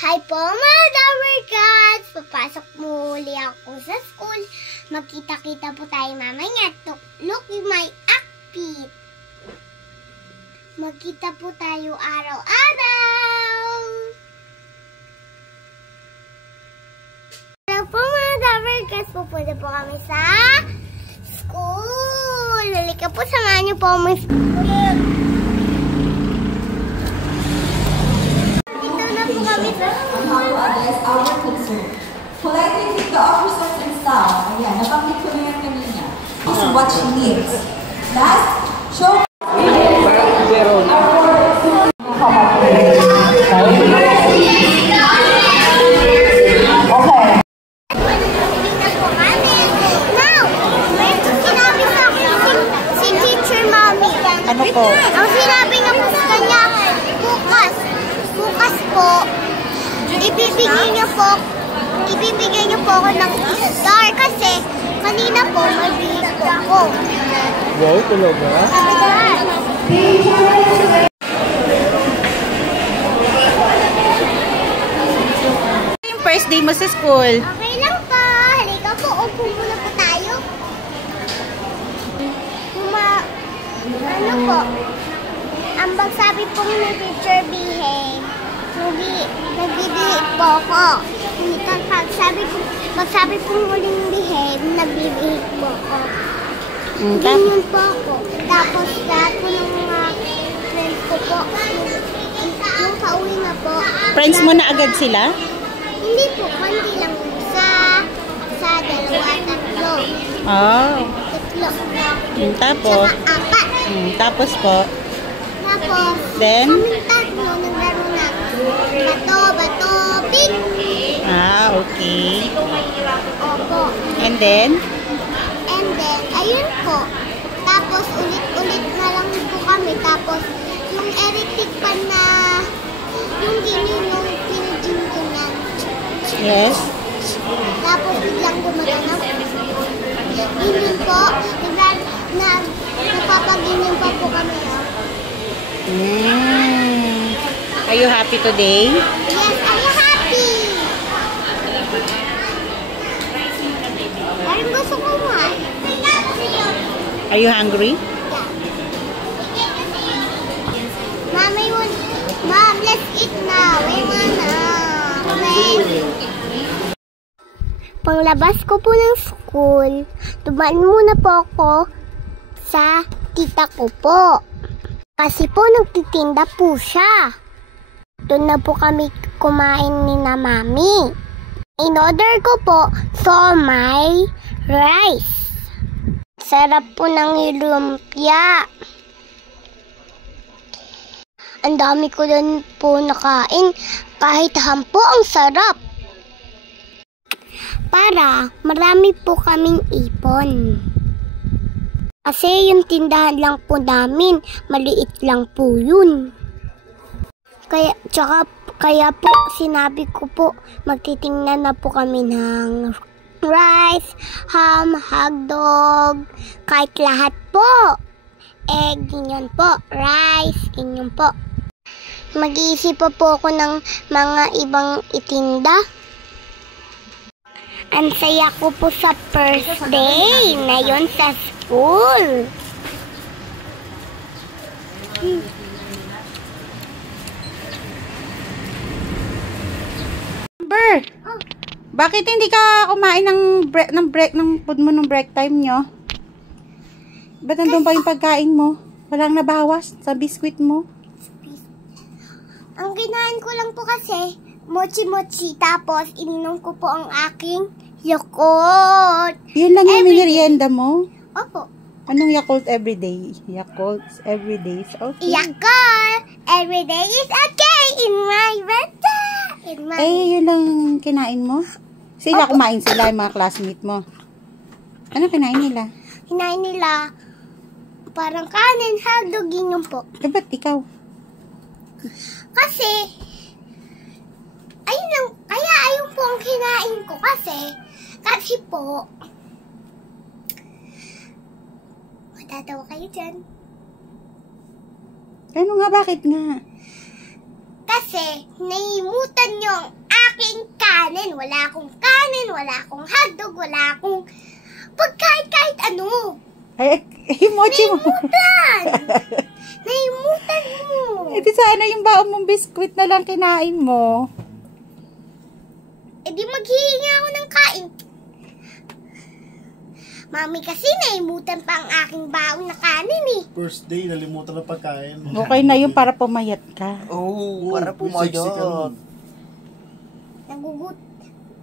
Hi po mga Damercats! Papasok muli ako sa school. Magkita-kita po tayo mamaya. Look at my outfit. Magkita po tayo araw-araw. Hello po mga Damercats. Pupunta po kami sa school. Halika po, samahan niyo po kami sa school. Address our concern. Politely take the officers and staff. Ayan, nabanggit ko na yan kanina. This is what she needs. Last, show. Ano po? Ang sinabi niya po sa kanya, bukas po, ibibigay niyo po ako ng star kasi kanina po may bihis po ako. Wow, talaga? Sabi ka nga. Yung first day mo sa school? Okay lang po. Halika po, upo muna po tayo. Ano po? Ang sabi po ng teacher, behave. Nagbibihave po ako. Pagsabi po muling behave, nagbibihave po ako. Ganyan po ako. Tapos lahat po ng mga friends ko po, nung pauwi na po. Friends mo na agad sila? Hindi po, konti lang. Sa dalawa, tatlo. Oh. Tatlo. Tapos? Saka apat. Tapos po? Tapos, then? kaming tatlo, naglaro na. Bato, pig. Ah, okay. Opo. And then? Ayun po. Tapos, ulit na lang po kami. Tapos, yung electric pan na, yung pinijintunan. Yes. Tapos, biglang gumaganaw. Yun po, napapaginim pa po kami. Are you happy today? Yes, I'm happy. Parang gusto ko nga. Are you hungry? Mom, let's eat now. We wanna. Panglabas ko po ng school, dumaan muna po ako sa tita ko po. Kasi po nagtitinda po siya. Doon na po kami kumain ni na mami. In-order ko po siomai rice. Sarap po ng lumpia. Ang dami ko din po nakain. Kahit hampo ang sarap. Para marami po kaming ipon. Kasi yung tindahan lang po namin, maliit lang po yun. Kaya po sinabi ko po, magtitingnan na po kami ng rice, ham, hotdog, kahit lahat po. Egg, ganyan po. Rice, ganyan po. Mag-iisip po ako ng mga ibang itinda. Ang saya ko po sa first day na yun sa school. Amber, bakit hindi ka kumain ng food mo nung break time nyo? Ba't nandun pa yung pagkain mo? Walang nabawas sa biskwit mo? Ang ginahin ko lang po kasi, mochi-mochi, tapos ininom ko po ang aking Yakult. Yun lang yung merienda mo? Opo. Anong Yakult everyday? Yakult everyday is okay. Yakult everyday is okay in my beta. Yun lang kinain mo? Sila Opo. Kumain sila, yung mga classmate mo. Ano kinain nila? Kinain nila parang kanin, hotdog, yun po. Ba't ikaw? Kasi, ayun po ang kinain ko kasi po, matatawa kayo dyan. Ano nga, bakit nga? kasi naimutan niyo ang aking kanin. Wala akong kanin, wala akong hotdog, wala akong pagkain kahit ano. Ay, mochi mo. Naimutan! Naimutan mo. Eh, di sana yung baon mong biskwit na lang kinain mo. Eh di maghihinga ako ng kain. Mami kasi naimutan pa ang aking baon na kanin eh. First day, nalimutan na pagkain. Okay na yun para pumayat ka. Oo, para pumayat.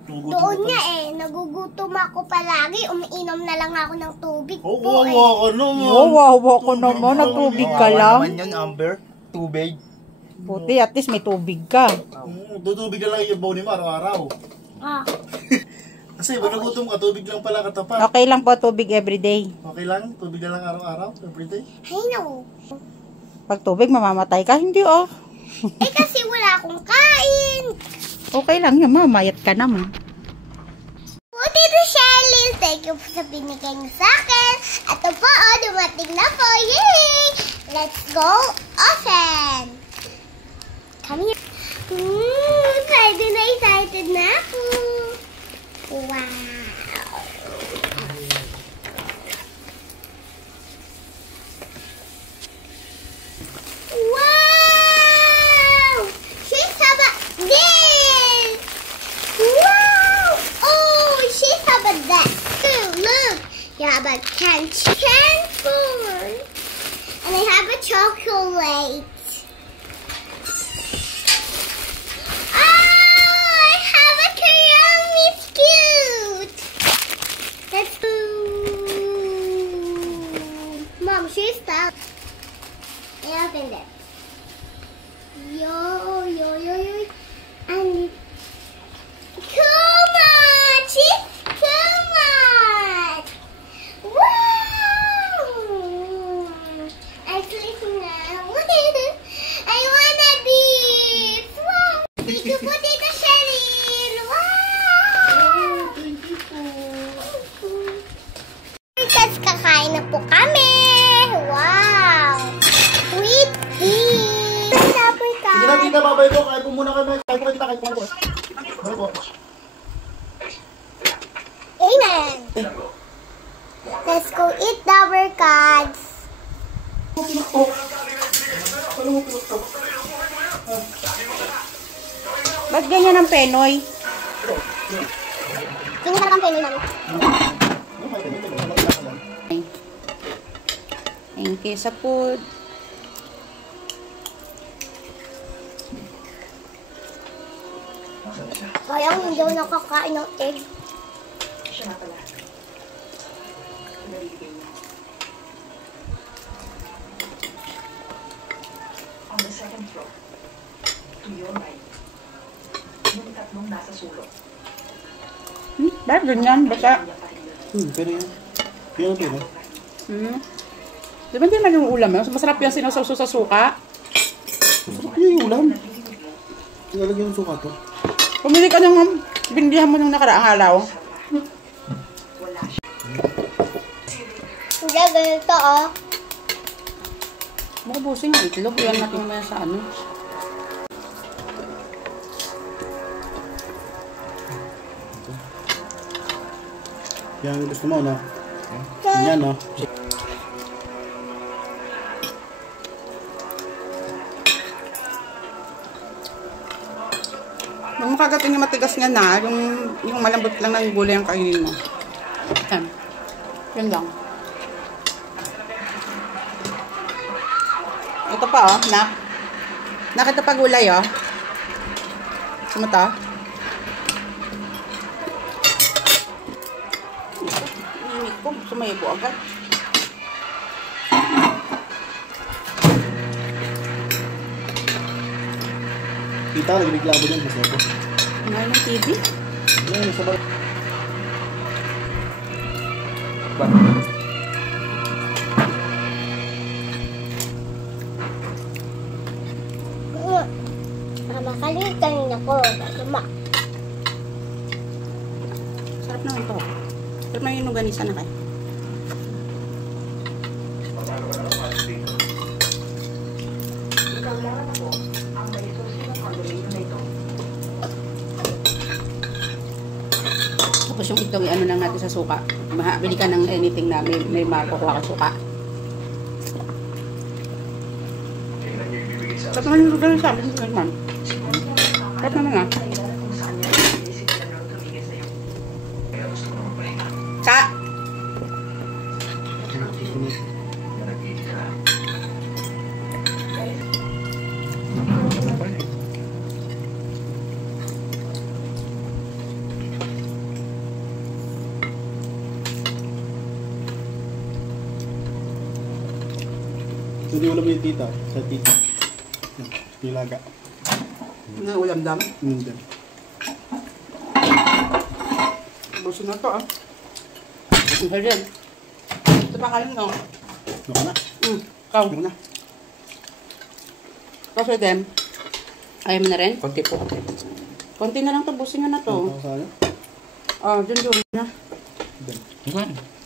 Doon nga nagugutom ako palagi. Umiinom na lang ako ng tubig Oo, po eh. wawa ka naman. Wawa ko naman. Nagtubig ka lang. naman yan, Amber. Tubig. Buti, at least may tubig ka. Tutubig na lang yung baw ni Ma araw-araw. Ah. Kasi pag nagutom ka, tubig lang pala katapat. Okay lang po tubig everyday. Okay lang? Tubig na lang araw-araw, everyday? Ay no. Pag tubig, mamamatay ka. Hindi oh. Eh kasi wala akong kain. Okay lang yun, mamayat ka naman. Tito Cheryl, thank you po sa binigay niyo sa akin. Ito po, dumating na po. Yay! Let's go open. Come here. Excited na ako. Wow. Wow! She's about this. Wow! Oh, she's about that. Look, you have a can corn. And I have a chocolate. Oh, I have a crayon. It's cute. Let's do. Mom, she's stuck. I opened it. Yo. And come on, she's come on. Wow. Actually, now I wanna this. Wow. Thank you po, Tita Cheryl. Wow. Thank you po. Tapos kakain na po kami. Wow. With this. Tapos Sige na, tita, babay ko. Kain po muna kami. Kain po kayo, tita. Kain po. Ano po? Amen. Let's go eat Dabber Cards. Ba't ganyan ang penoy? Sino sa kampay namin? Thank you sa food. Sayang hindi ako nakakain ng egg. On the second floor, to your right, yung tatlong nasa sulok. Bakit ganyan? Basta. Pero yun. Yun ang pino. Di ba hindi man yung ulam yun? Masarap yung sinasawso sa suka. Masarap yun yung ulam. Ilalagyan yung suka to. Pumili ka ng bindihan mo nung nakaraang araw. Hindi, ganito oh. Makubusin yung itlog. Iwan natin mo sa ano. Yan gusto mo, no? Yan, no? Nung makagating yung matigas nga na, yung malambot lang ng gulay ang kainin mo. Yan. Yun lang. Ito pa oh, nak. Nakita pa gulay oh. Sumata. Init ko, sumaybo agad. Kita, nagbiglabo dyan kasi ako. Kumain ng TV? Yan, nasa bar. Makalimutan ako. Masama. Sarap naman to. Sarap na yung nuganisa na kayo. Tapos yung itong ano lang natin sa suka. Bili ka ng anything na may makukuha ka suka. Tapos naman yung gagawin sa amin. Tapos naman nga. Ka! Hindi ulam yung tita. Sa tita. Nilaga. Ano ulam dam? Hindi. Busin na to ah. Ang harian. Ito pa kalim no? Naka na. Ikaw. Naka na. Kasi dem. Ayaw mo na rin? Konti po. Konti na lang to. Busin nyo na to. Naka na. Oh, dun na. Then. Okay.